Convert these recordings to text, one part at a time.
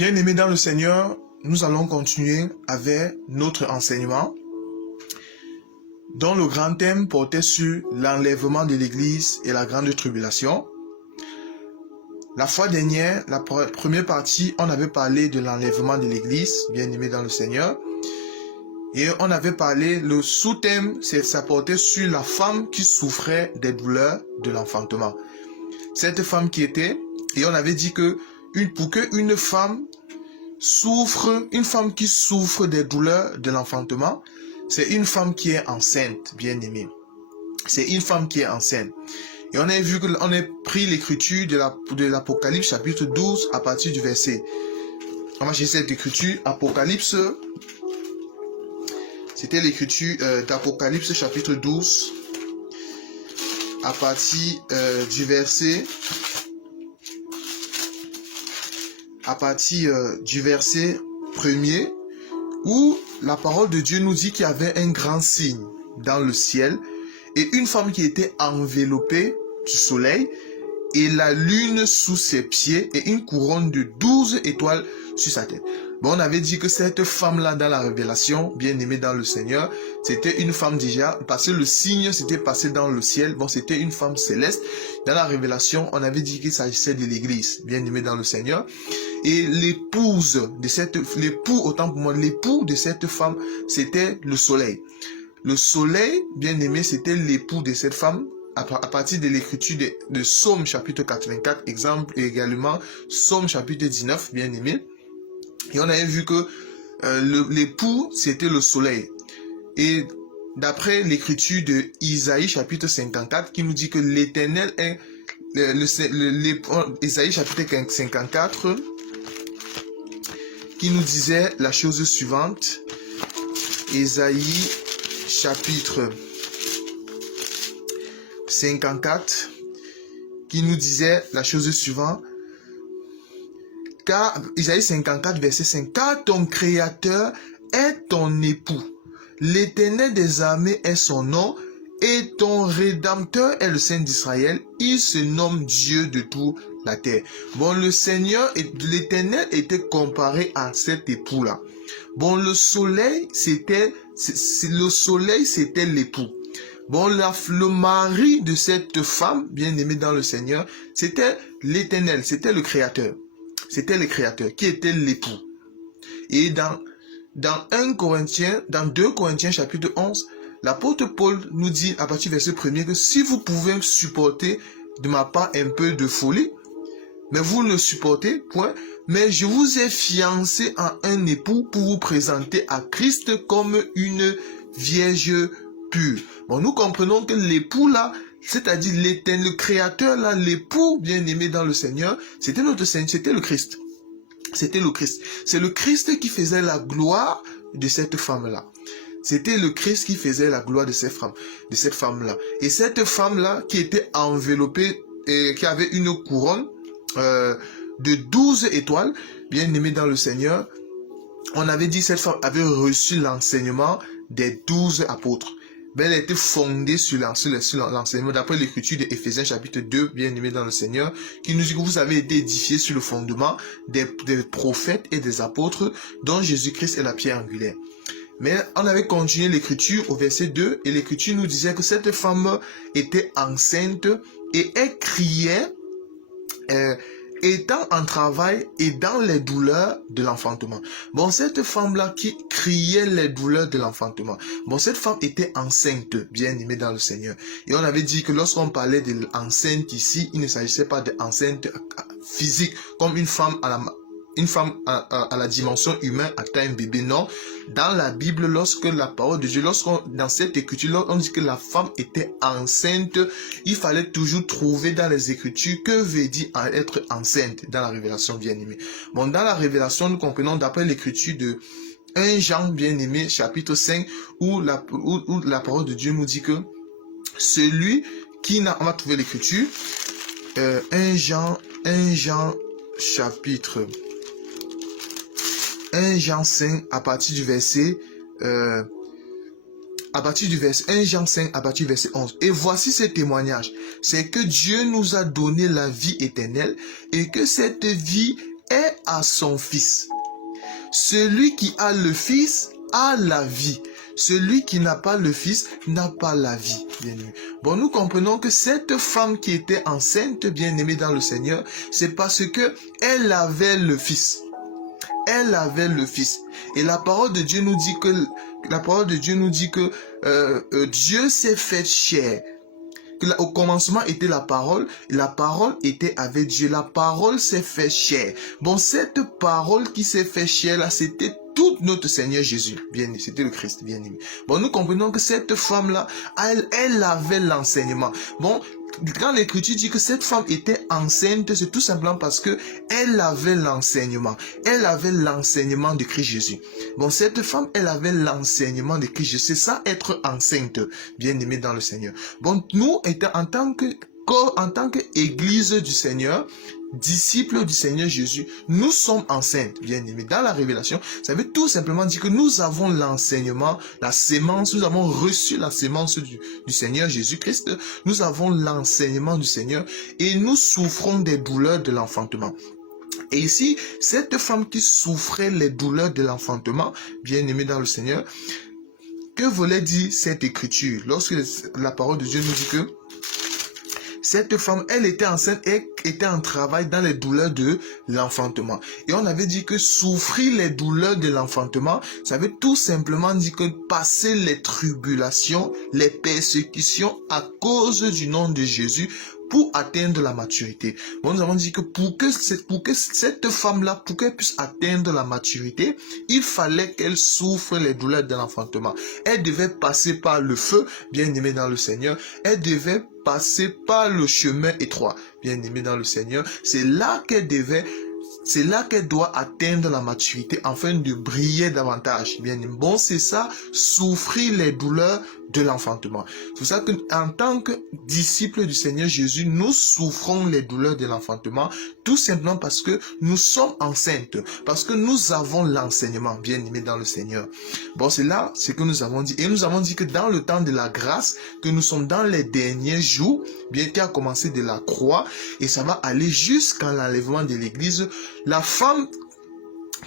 Bien-aimés dans le Seigneur, nous allons continuer avec notre enseignement dont le grand thème portait sur l'enlèvement de l'Église et la grande tribulation. La fois dernière, la première partie, on avait parlé de l'enlèvement de l'Église, bien-aimés dans le Seigneur. Et on avait parlé, le sous-thème, ça portait sur la femme qui souffrait des douleurs de l'enfantement. Cette femme qui était, et on avait dit que pour qu'une femme souffre, une femme qui souffre des douleurs de l'enfantement, c'est une femme qui est enceinte, bien-aimée. C'est une femme qui est enceinte. Et on a vu qu'on a pris l'écriture de l'Apocalypse chapitre 12 à partir du verset. On va chercher cette écriture, Apocalypse. C'était l'écriture d'Apocalypse chapitre 12 à partir du verset. À partir du verset 1er, où la parole de Dieu nous dit qu'il y avait un grand signe dans le ciel et une femme qui était enveloppée du soleil et la lune sous ses pieds et une couronne de 12 étoiles sur sa tête. Bon, on avait dit que cette femme-là dans la révélation, bien aimée dans le Seigneur, c'était une femme déjà, parce que le signe s'était passé dans le ciel, bon, c'était une femme céleste. Dans la révélation, on avait dit qu'il s'agissait de l'Église, bien aimée dans le Seigneur. Et l'époux de cette femme, c'était le soleil. Le soleil, bien aimé, c'était l'époux de cette femme, à partir de l'écriture de Psaume chapitre 84, exemple, et également Psaume chapitre 19, bien aimé. Et on avait vu que l'époux, c'était le soleil. Et d'après l'écriture de Isaïe chapitre 54, qui nous dit que l'Éternel est... Isaïe chapitre 54, qui nous disait la chose suivante. Isaïe chapitre 54, qui nous disait la chose suivante. Car, Isaïe 54, verset 5, car ton Créateur est ton époux, l'Éternel des armées est son nom, et ton Rédempteur est le Saint d'Israël, il se nomme Dieu de toute la terre. Bon, le Seigneur et l'Éternel était comparé à cet époux-là. Bon, le soleil, c'était l'époux. Bon, le mari de cette femme, bien aimée dans le Seigneur, c'était l'Éternel, c'était le Créateur. C'était le Créateur qui était l'époux. Et dans 2 Corinthiens chapitre 11, l'apôtre Paul nous dit à partir du verset 1er que si vous pouvez supporter de ma part un peu de folie, mais vous ne supportez point, mais je vous ai fiancé à un époux pour vous présenter à Christ comme une vierge pure. Bon, nous comprenons que l'époux là, c'est-à-dire l'éternel, le Créateur là, l'époux bien-aimé dans le Seigneur, c'était notre Seigneur, c'était le Christ. C'était le Christ. C'est le Christ qui faisait la gloire de cette femme-là. C'était le Christ qui faisait la gloire de cette femme-là. Et cette femme-là qui était enveloppée et qui avait une couronne de 12 étoiles, bien aimée dans le Seigneur, on avait dit que cette femme avait reçu l'enseignement des 12 apôtres. mais elle a été fondée sur l'enseignement, d'après l'écriture d'Éphésiens chapitre 2, bien aimé dans le Seigneur, qui nous dit que vous avez été édifiés sur le fondement des prophètes et des apôtres, dont Jésus-Christ est la pierre angulaire. Mais on avait continué l'écriture au verset 2, et l'écriture nous disait que cette femme était enceinte et elle criait, étant en travail et dans les douleurs de l'enfantement. Bon, cette femme-là qui criait les douleurs de l'enfantement, bon, cette femme était enceinte, bien aimée dans le Seigneur. Et on avait dit que lorsqu'on parlait de l'enceinte ici, il ne s'agissait pas d'enceinte physique, comme une femme à la dimension humaine atteint un bébé, non. Dans la Bible, lorsque la parole de Dieu, dans cette écriture, on dit que la femme était enceinte, il fallait toujours trouver dans les écritures que veut dire être enceinte dans la révélation, bien-aimée. Bon, dans la révélation, nous comprenons d'après l'écriture de 1 Jean, bien-aimé, chapitre 5, où la parole de Dieu nous dit que celui qui n'a, on va trouver l'écriture, 1 Jean chapitre 1 Jean 5 à partir du verset 1 Jean 5 à partir du verset 11. Et voici ce témoignage, c'est que Dieu nous a donné la vie éternelle et que cette vie est à son Fils. Celui qui a le Fils a la vie. Celui qui n'a pas le Fils n'a pas la vie, bien-aimé. Bon, nous comprenons que cette femme qui était enceinte, bien-aimée dans le Seigneur, c'est parce que elle avait le Fils. Elle avait le Fils. Et la parole de Dieu nous dit que Dieu s'est fait chair. Au commencement était la parole, et la parole était avec Dieu. La parole s'est fait chair. Bon, cette parole qui s'est fait chair là, c'était tout notre Seigneur Jésus. Bien, c'était le Christ, bien aimé. Bon, nous comprenons que cette femme-là, elle avait l'enseignement. Bon, quand l'écriture dit que cette femme était enceinte, c'est tout simplement parce que elle avait l'enseignement. Elle avait l'enseignement de Christ Jésus. Bon, cette femme, elle avait l'enseignement de Christ Jésus. C'est ça, être enceinte, bien aimé dans le Seigneur. Bon, nous, en tant que église du Seigneur, disciples du Seigneur Jésus, nous sommes enceintes, bien aimés. Dans la révélation, ça veut tout simplement dire que nous avons l'enseignement, la sémence, nous avons reçu la sémence du Seigneur Jésus-Christ, nous avons l'enseignement du Seigneur et nous souffrons des douleurs de l'enfantement. Et ici, cette femme qui souffrait les douleurs de l'enfantement, bien aimée dans le Seigneur, que voulait dire cette écriture? Lorsque la parole de Dieu nous dit que cette femme, elle était enceinte et était en travail dans les douleurs de l'enfantement. Et on avait dit que souffrir les douleurs de l'enfantement, ça veut tout simplement dire que passer les tribulations, les persécutions à cause du nom de Jésus pour atteindre la maturité. Bon, nous avons dit que pour que cette femme-là, pour qu'elle puisse atteindre la maturité, il fallait qu'elle souffre les douleurs de l'enfantement. Elle devait passer par le feu, bien aimé dans le Seigneur. Elle devait passer par le chemin étroit, bien aimé dans le Seigneur. C'est là qu'elle doit atteindre la maturité afin de briller davantage. Bien aimé. Bon, c'est ça, souffrir les douleurs de l'enfantement. C'est pour ça qu'en tant que disciples du Seigneur Jésus, nous souffrons les douleurs de l'enfantement, tout simplement parce que nous sommes enceintes, parce que nous avons l'enseignement, bien aimé dans le Seigneur. Bon, c'est là ce que nous avons dit. Et nous avons dit que dans le temps de la grâce, que nous sommes dans les derniers jours, bien qui a commencé de la croix, et ça va aller jusqu'à l'enlèvement de l'Église, la femme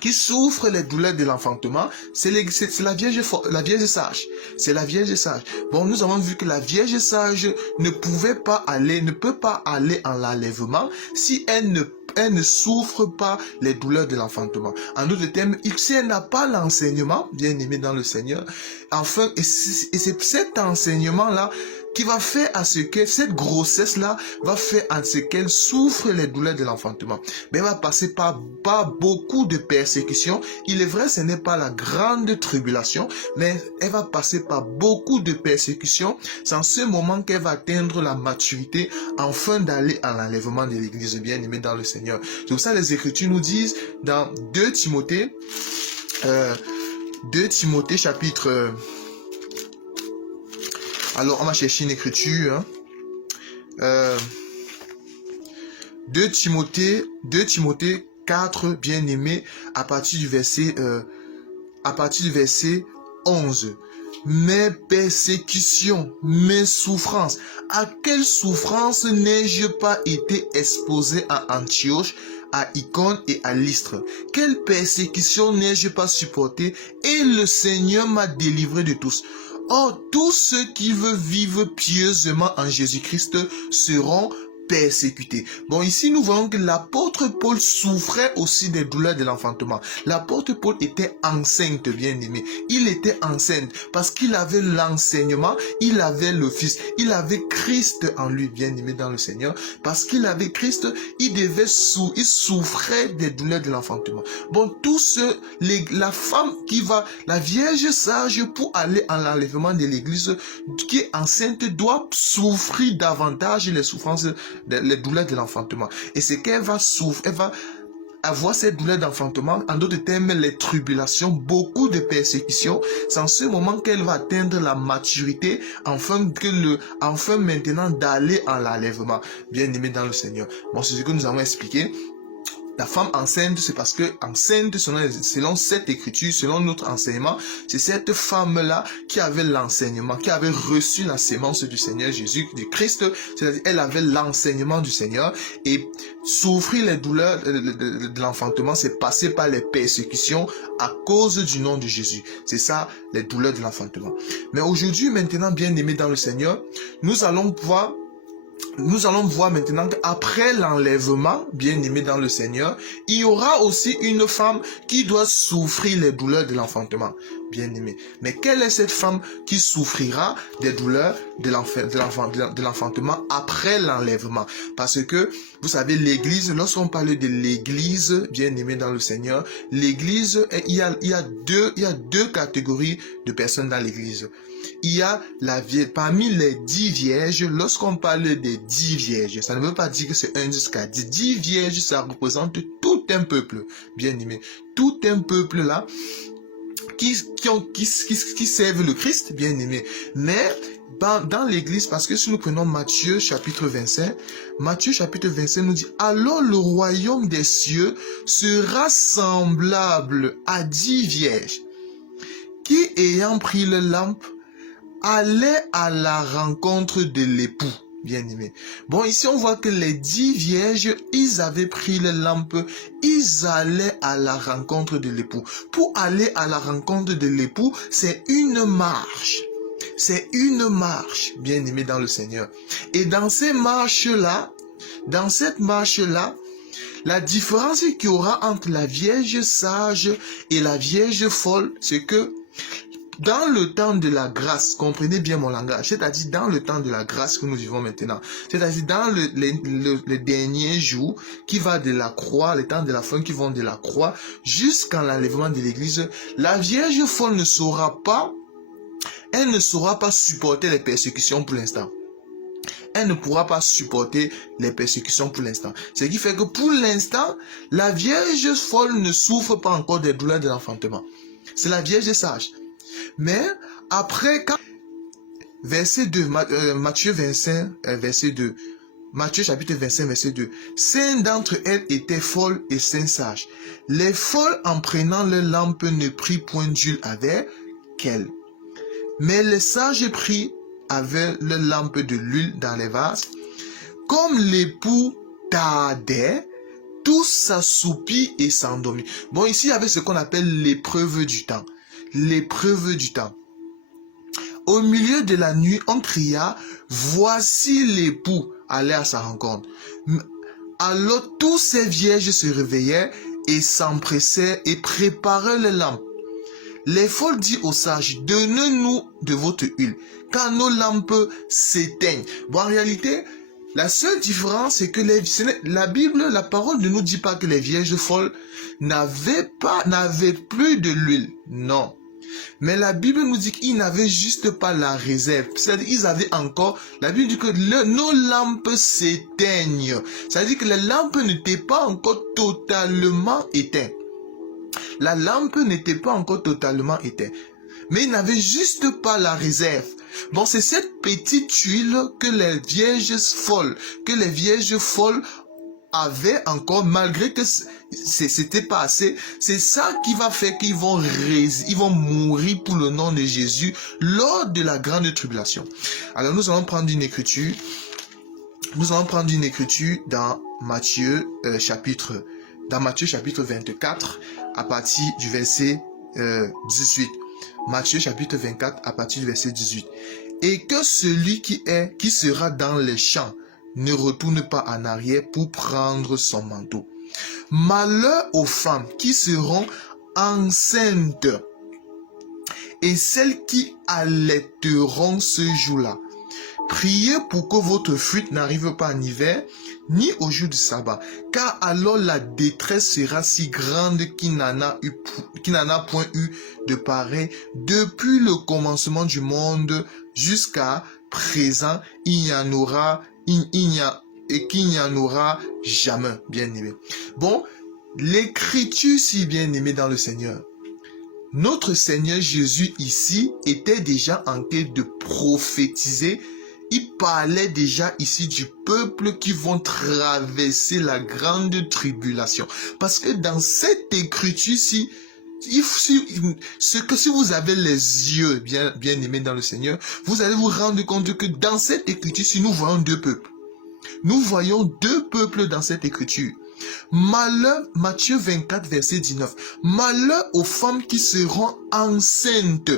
qui souffre les douleurs de l'enfantement, c'est la Vierge sage. C'est la Vierge sage. Bon, nous avons vu que la Vierge sage ne peut pas aller en l'enlèvement si elle ne souffre pas les douleurs de l'enfantement. En d'autres termes, si elle n'a pas l'enseignement, bien aimé dans le Seigneur, enfin, et c'est cet enseignement-là qui va faire à ce que cette grossesse-là va faire à ce qu'elle souffre les douleurs de l'enfantement. Mais elle va passer par beaucoup de persécutions. Il est vrai, ce n'est pas la grande tribulation, mais elle va passer par beaucoup de persécutions. C'est en ce moment qu'elle va atteindre la maturité afin d'aller à l'enlèvement de l'Église, bien aimée dans le Seigneur. C'est pour ça que les Écritures nous disent dans 2 Timothée chapitre... Alors, on va chercher une écriture. 2 Timothée 4, bien aimé, à partir du verset 11. mes persécutions, mes souffrances. À quelle souffrance n'ai-je pas été exposé à Antioche, à Icône et à Lystre? Quelle persécution n'ai-je pas supporté et le Seigneur m'a délivré de tous. Or, tous ceux qui veulent vivre pieusement en Jésus-Christ seront persécutés. Bon, ici, nous voyons que l'apôtre Paul souffrait aussi des douleurs de l'enfantement. L'apôtre Paul était enceinte, bien aimé. Il était enceinte parce qu'il avait l'enseignement, il avait le Fils, il avait Christ en lui, bien aimé dans le Seigneur. Parce qu'il avait Christ, il souffrait des douleurs de l'enfantement. Bon, la femme qui va, la Vierge sage pour aller en l'enlèvement de l'église qui est enceinte doit souffrir davantage les souffrances, les douleurs de l'enfantement. Et c'est qu'elle va souffrir, elle va avoir cette douleur d'enfantement, en d'autres termes, les tribulations, beaucoup de persécutions. C'est en ce moment qu'elle va atteindre la maturité, enfin maintenant d'aller en l'enlèvement. Bien aimé dans le Seigneur. Bon, c'est ce que nous avons expliqué. La femme enceinte, c'est parce que enceinte, selon cette écriture, selon notre enseignement, c'est cette femme-là qui avait l'enseignement, qui avait reçu la sémence du Seigneur Jésus, du Christ, c'est-à-dire elle avait l'enseignement du Seigneur et souffrir les douleurs de l'enfantement, c'est passer par les persécutions à cause du nom de Jésus. C'est ça, les douleurs de l'enfantement. Mais aujourd'hui, maintenant, bien aimés dans le Seigneur, nous allons voir maintenant qu'après l'enlèvement, bien aimé dans le Seigneur, il y aura aussi une femme qui doit souffrir les douleurs de l'enfantement, bien aimé. Mais quelle est cette femme qui souffrira des douleurs de l'enfantement après l'enlèvement? Parce que, vous savez, l'église, lorsqu'on parle de l'église, bien aimé dans le Seigneur, l'église, il y a deux catégories de personnes dans l'église. Il y a la vierge, parmi les 10 vierges, lorsqu'on parle des 10 vierges, ça ne veut pas dire que c'est 1 jusqu'à 10. 10 vierges, ça représente tout un peuple, bien aimé. Tout un peuple là, qui servent le Christ, bien aimé. Mais, dans l'église, parce que si nous prenons Matthieu chapitre 25, Matthieu chapitre 25 nous dit, alors le royaume des cieux sera semblable à 10 vierges, qui ayant pris le lampe, allait à la rencontre de l'époux, bien aimé. Bon, ici on voit que les 10 vierges, ils avaient pris les lampes, ils allaient à la rencontre de l'époux. Pour aller à la rencontre de l'époux, c'est une marche. C'est une marche, bien aimé dans le Seigneur. Et dans cette marche-là, la différence qu'il y aura entre la Vierge sage et la Vierge folle, c'est que dans le temps de la grâce, comprenez bien mon langage, c'est-à-dire dans le temps de la grâce que nous vivons maintenant, c'est-à-dire dans le dernier jour qui va de la croix, le temps de la fin qui vont de la croix jusqu'à l'enlèvement de l'église, la Vierge folle ne saura pas supporter les persécutions pour l'instant. Elle ne pourra pas supporter les persécutions pour l'instant. Ce qui fait que pour l'instant, la Vierge folle ne souffre pas encore des douleurs de l'enfantement. C'est la Vierge sage. Mais après, verset 2, Matthieu 25, verset 2, Matthieu chapitre 25, verset 2, 5 d'entre elles étaient folles et 5 sages. Les folles, en prenant leur lampe, ne prit point d'huile avec elles. Mais les sages prirent avec leur lampe de l'huile dans les vases. Comme l'époux tardait, tous s'assoupirent et s'endormirent. Bon, ici, il y avait ce qu'on appelle l'épreuve du temps. L'épreuve du temps. Au milieu de la nuit, on cria, voici l'époux, allait à sa rencontre. Alors tous ces vierges se réveillèrent et s'empressèrent et préparaient les lampes. Les folles dirent aux sages, donnez-nous de votre huile, car nos lampes s'éteignent. Bon, en réalité, la seule différence, c'est que la Bible, la parole ne nous dit pas que les vierges folles n'avaient plus de l'huile. Non. Mais la Bible nous dit qu'ils n'avaient juste pas la réserve. C'est-à-dire qu'ils avaient encore, la Bible dit que nos lampes s'éteignent. C'est-à-dire que les lampes n'étaient pas encore totalement éteintes. La lampe n'était pas encore totalement éteinte. Mais ils n'avaient juste pas la réserve. Bon, c'est cette petite huile que les vierges folles avaient encore, malgré que c'était pas assez, c'est ça qui va faire qu'ils vont mourir pour le nom de Jésus lors de la grande tribulation. Alors nous allons prendre une écriture. Nous allons prendre une écriture dans Matthieu chapitre 24 à partir du verset 18. Matthieu chapitre 24 à partir du verset 18. Et que celui qui sera dans les champs ne retourne pas en arrière pour prendre son manteau. Malheur aux femmes qui seront enceintes et celles qui allaiteront ce jour-là. Priez pour que votre fuite n'arrive pas en hiver, ni au jour du sabbat, car alors la détresse sera si grande qu'il n'en a point eu de pareil depuis le commencement du monde jusqu'à présent. Il n'y en aura jamais, bien aimé. Bon, l'écriture si bien aimée dans le Seigneur. Notre Seigneur Jésus ici était déjà en train de prophétiser. Il parlait déjà ici du peuple qui vont traverser la grande tribulation. Parce que dans cette écriture-ci, si vous avez les yeux bien aimés dans le Seigneur, vous allez vous rendre compte que dans cette écriture-ci, nous voyons deux peuples. Nous voyons deux peuples dans cette écriture. Malheur, Matthieu 24, verset 19. Malheur aux femmes qui seront enceintes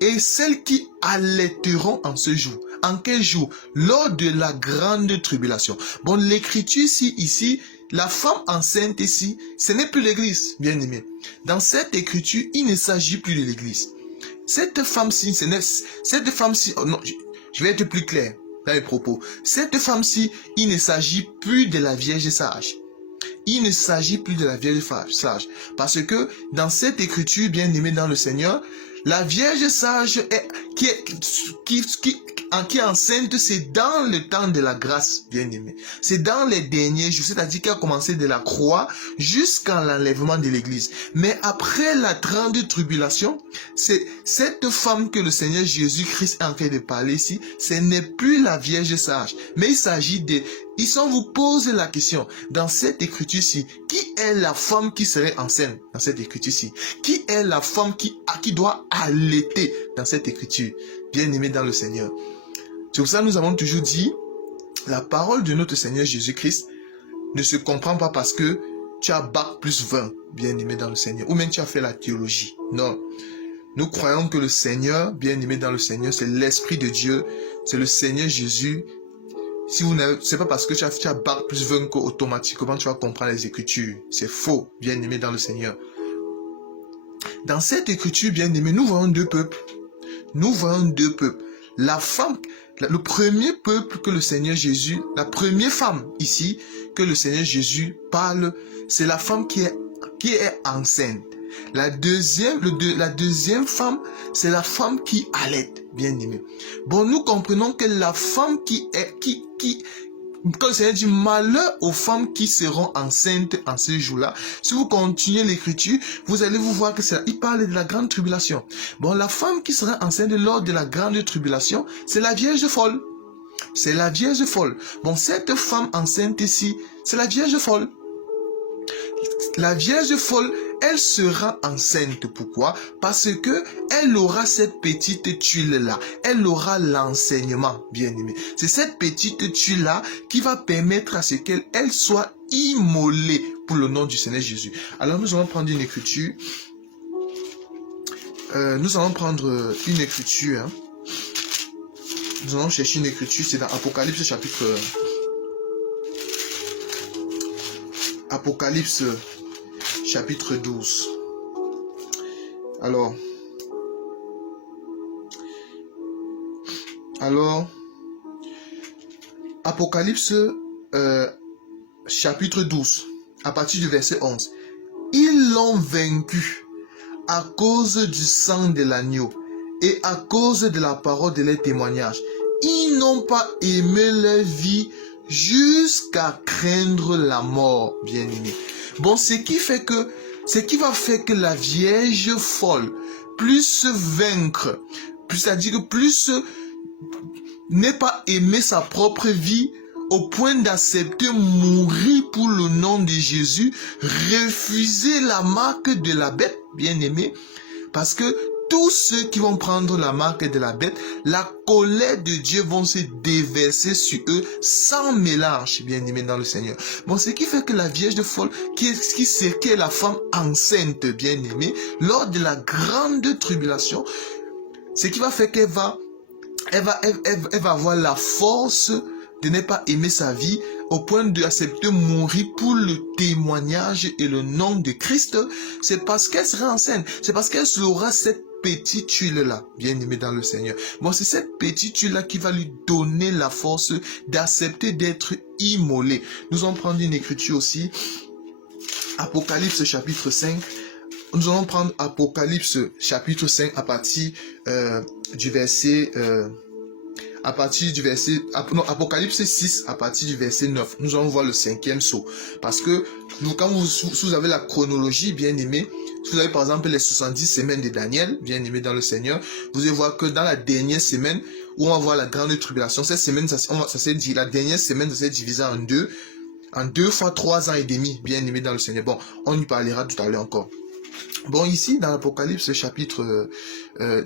et celles qui allaiteront en ce jour. En quel jour? Lors de la grande tribulation. Bon, l'écriture ici, la femme enceinte ici, ce n'est plus l'église, bien aimé. Dans cette écriture, il ne s'agit plus de l'église. Cette femme-ci, oh non, je vais être plus clair dans les propos. Cette femme-ci, il ne s'agit plus de la Vierge sage. Il ne s'agit plus de la Vierge sage. Parce que dans cette écriture, bien aimée dans le Seigneur, la Vierge sage qui est enceinte, c'est dans le temps de la grâce, bien aimé. C'est dans les derniers jours, c'est-à-dire qu'elle a commencé de la croix jusqu'à l'enlèvement de l'église. Mais après la grande tribulation, c'est cette femme que le Seigneur Jésus-Christ est en train de parler ici, ce n'est plus la Vierge sage, mais il s'agit de... Ici, on vous pose la question, dans cette écriture-ci, qui est la femme qui serait enceinte dans cette écriture-ci? Qui est la femme qui doit allaiter dans cette écriture? Bien aimé dans le Seigneur. C'est pour ça que nous avons toujours dit, la parole de notre Seigneur Jésus-Christ ne se comprend pas parce que tu as bac plus 20, bien aimé dans le Seigneur, ou même tu as fait la théologie. Non. Nous croyons que le Seigneur, bien aimé dans le Seigneur, c'est l'Esprit de Dieu, c'est le Seigneur Jésus. Si vous n'avez, c'est pas parce que tu as bac plus 20 qu'automatiquement tu vas comprendre les Écritures. C'est faux, bien aimé dans le Seigneur. Dans cette écriture, bien aimé, nous voyons deux peuples. Nous voyons deux peuples. La femme, le premier peuple que le Seigneur Jésus, la première femme ici que le Seigneur Jésus parle, c'est la femme qui est enceinte. La deuxième femme, c'est la femme qui allaite, bien aimé. Bon, nous comprenons que la femme quand le Seigneur dit malheur aux femmes qui seront enceintes en ce jour-là, si vous continuez l'écriture, vous allez vous voir que il parle de la grande tribulation. Bon, la femme qui sera enceinte lors de la grande tribulation, c'est la Vierge folle. C'est la Vierge folle. Bon, cette femme enceinte ici, c'est la Vierge folle. La Vierge folle, elle sera enceinte. Pourquoi? Parce que elle aura cette petite tuile-là. Elle aura l'enseignement, bien aimé. C'est cette petite tuile-là qui va permettre à ce qu'elle soit immolée pour le nom du Seigneur Jésus. Alors nous allons prendre une écriture. Nous allons chercher une écriture. C'est dans Apocalypse chapitre 12. Alors, Apocalypse chapitre 12, à partir du verset 11. Ils l'ont vaincu à cause du sang de l'agneau et à cause de la parole de leur témoignage. Ils n'ont pas aimé leur vie jusqu'à craindre la mort, bien aimé. Bon, ce qui va faire que la Vierge folle, plus vaincre, c'est-à-dire que plus n'est pas aimer sa propre vie au point d'accepter mourir pour le nom de Jésus, refuser la marque de la bête, bien aimé, parce que tous ceux qui vont prendre la marque de la bête, la colère de Dieu vont se déverser sur eux sans mélange, bien aimé dans le Seigneur. Bon, ce qui fait que la Vierge folle, qui est la femme enceinte, bien aimée, lors de la grande tribulation, ce qui va faire qu'elle va avoir la force de ne pas aimer sa vie au point d'accepter mourir pour le témoignage et le nom de Christ. C'est parce qu'elle sera enceinte. C'est parce qu'elle aura cette petite huile-là, bien aimée dans le Seigneur. Bon, c'est cette petite huile-là qui va lui donner la force d'accepter d'être immolée. Nous allons prendre une écriture aussi. Apocalypse chapitre 5. Nous allons prendre Apocalypse chapitre 5 à partir du verset... Apocalypse 6 à partir du verset 9. Nous allons voir le 5e sceau. Parce que quand vous avez la chronologie, bien aimé, si vous avez par exemple les 70 semaines de Daniel, bien aimé dans le Seigneur, vous allez voir que dans la dernière semaine, où on va voir la grande tribulation, cette semaine, la dernière semaine, ça s'est divisé en deux fois 3 ans et demi, bien aimé dans le Seigneur. Bon, on y parlera tout à l'heure encore. Bon, ici, dans l'Apocalypse chapitre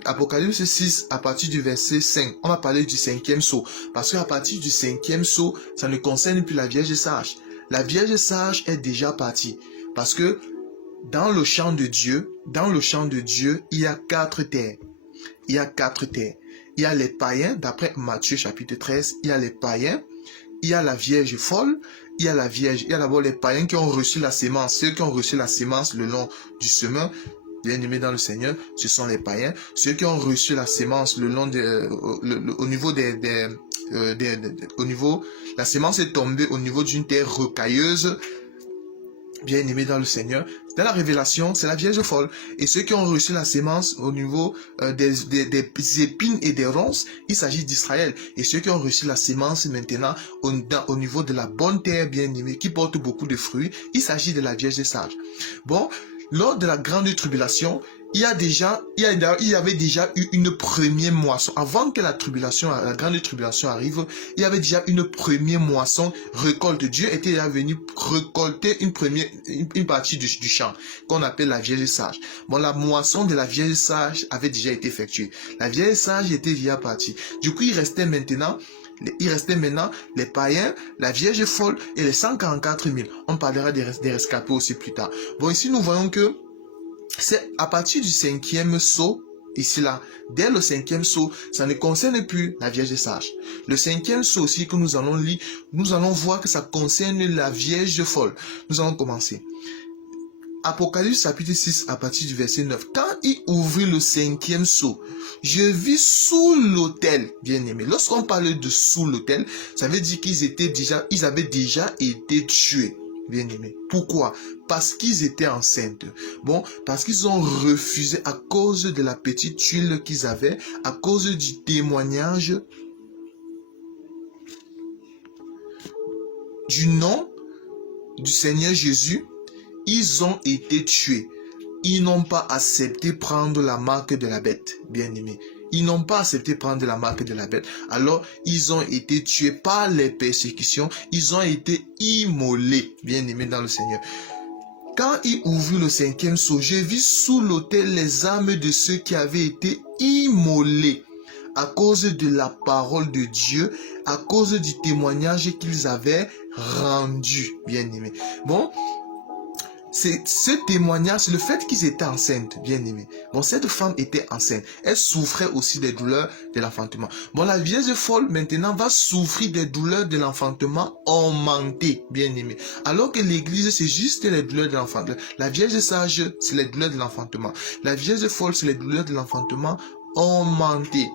Apocalypse 6, à partir du verset 5, on va parler du 5e sceau. Parce qu'à partir du 5e sceau, ça ne concerne plus la Vierge sage. La Vierge sage est déjà partie. Parce que dans le champ de Dieu, il y a 4 terres. Il y a 4 terres. Il y a les païens, d'après Matthieu chapitre 13, il y a les païens, il y a la Vierge folle, il y a d'abord les païens qui ont reçu la sémence. Ceux qui ont reçu la sémence le long du chemin, bien aimés dans le Seigneur, ce sont les païens. Ceux qui ont reçu la sémence le long la sémence est tombée au niveau d'une terre rocailleuse, bien aimé dans le Seigneur. Dans la révélation, c'est la Vierge folle. Et ceux qui ont reçu la sémence au niveau des épines et des ronces, il s'agit d'Israël. Et ceux qui ont reçu la sémence maintenant au niveau de la bonne terre, bien aimée, qui porte beaucoup de fruits, il s'agit de la Vierge sage. Bon, lors de la grande tribulation, il y avait déjà eu une première moisson. Avant que la grande tribulation arrive, il y avait déjà une première moisson récolte. Dieu était déjà venu récolter une partie du champ qu'on appelle la Vierge sage. Bon, la moisson de la Vierge sage avait déjà été effectuée. La Vierge sage était déjà partie. Du coup, il restait maintenant les païens, la Vierge folle et les 144 000. On parlera des rescapés aussi plus tard. Bon, ici, nous voyons que c'est à partir du 5e sceau, ici là, dès le 5e sceau, ça ne concerne plus la Vierge sage. Le 5e sceau aussi que nous allons lire, nous allons voir que ça concerne la Vierge folle. Nous allons commencer. Apocalypse chapitre 6 à partir du verset 9. Quand il ouvrit le 5e sceau, je vis sous l'autel, bien aimé. Lorsqu'on parle de sous l'autel, ça veut dire ils avaient déjà été tués. Bien aimé. Pourquoi? Parce qu'ils étaient enceintes. Bon, parce qu'ils ont refusé à cause de la petite huile qu'ils avaient, à cause du témoignage du nom du Seigneur Jésus, ils ont été tués. Ils n'ont pas accepté prendre la marque de la bête, bien aimé. Ils n'ont pas accepté prendre la marque de la bête. Alors, ils ont été tués par les persécutions. Ils ont été immolés, bien aimés dans le Seigneur. Quand il ouvrit le 5e sceau, je vis sous l'autel les âmes de ceux qui avaient été immolés à cause de la parole de Dieu, à cause du témoignage qu'ils avaient rendu, bien aimés. Bon, c'est ce témoignage, c'est le fait qu'ils étaient enceintes, bien aimés. Bon, cette femme était enceinte. Elle souffrait aussi des douleurs de l'enfantement. Bon, la Vierge folle, maintenant, va souffrir des douleurs de l'enfantement augmentées, bien aimés. Alors que l'Église, c'est juste les douleurs de l'enfantement. La Vierge sage, c'est les douleurs de l'enfantement. La Vierge folle, c'est les douleurs de l'enfantement augmentées.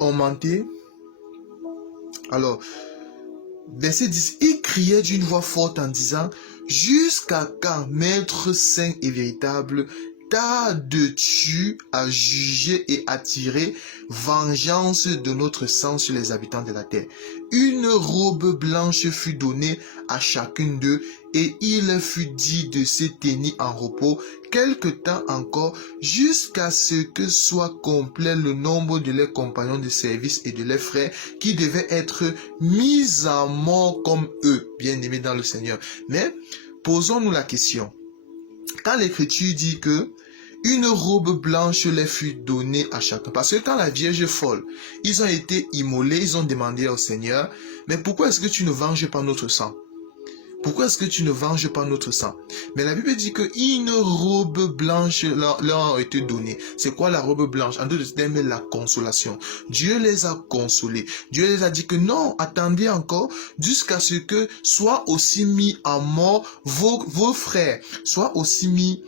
Augmentées. Alors, verset 10, il criait d'une voix forte en disant: jusqu'à quand, Maître saint et véritable, tardes-tu à juger et à tirer vengeance de notre sang sur les habitants de la terre? Une robe blanche fut donnée à chacun d'eux, et il fut dit de se tenir en repos quelque temps encore, jusqu'à ce que soit complet le nombre de leurs compagnons de service et de leurs frères, qui devaient être mis à mort comme eux, bien-aimés dans le Seigneur. Mais posons-nous la question. Quand l'Écriture dit que une robe blanche leur fut donnée à chacun, parce que quand la Vierge folle, ils ont été immolés, ils ont demandé au Seigneur, mais pourquoi est-ce que tu ne venges pas notre sang? Pourquoi est-ce que tu ne venges pas notre sang? Mais la Bible dit qu'une robe blanche leur a été donnée. C'est quoi la robe blanche? En d'autres termes, la consolation. Dieu les a consolés. Dieu les a dit que non, attendez encore jusqu'à ce que soient aussi mis à mort vos frères, soient aussi mis...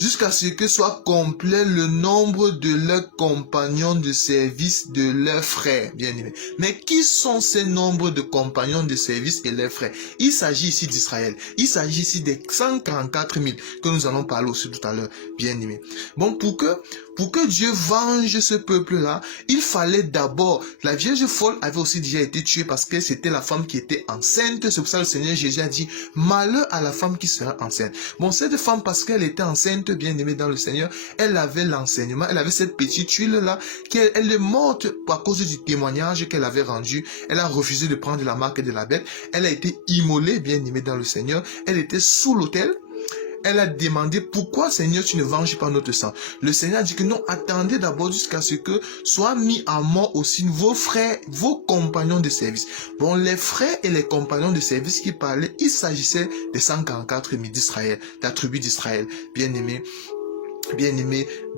jusqu'à ce que soit complet le nombre de leurs compagnons de service de leurs frères, bien-aimés. Mais qui sont ces nombres de compagnons de service et leurs frères? Il s'agit ici d'Israël. Il s'agit ici des 144 000 que nous allons parler aussi tout à l'heure, bien-aimés. Bon, pour que Dieu venge ce peuple-là, il fallait d'abord... La Vierge folle avait aussi déjà été tuée parce que c'était la femme qui était enceinte. C'est pour ça que le Seigneur Jésus a dit, malheur à la femme qui sera enceinte. Bon, cette femme, parce qu'elle était enceinte, bien-aimée dans le Seigneur, elle avait l'enseignement, elle avait cette petite huile-là, elle est morte à cause du témoignage qu'elle avait rendu. Elle a refusé de prendre la marque de la bête. Elle a été immolée, bien-aimée dans le Seigneur. Elle était sous l'autel. Elle a demandé, pourquoi Seigneur tu ne venges pas notre sang? Le Seigneur a dit que non, attendez d'abord jusqu'à ce que soient mis à mort aussi vos frères, vos compagnons de service. Bon, les frères et les compagnons de service qui parlaient, il s'agissait des 144 000 d'Israël, de la tribu d'Israël, bien-aimés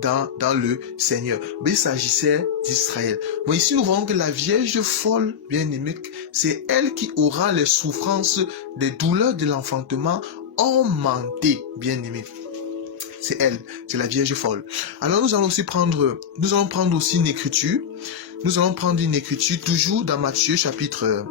dans le Seigneur. Mais il s'agissait d'Israël. Bon, ici nous voyons que la Vierge folle, bien-aimée, c'est elle qui aura les souffrances des douleurs de l'enfantement augmenté, bien-aimé. C'est elle, c'est la Vierge folle. Alors nous allons prendre aussi une écriture. Nous allons prendre une écriture toujours dans Matthieu chapitre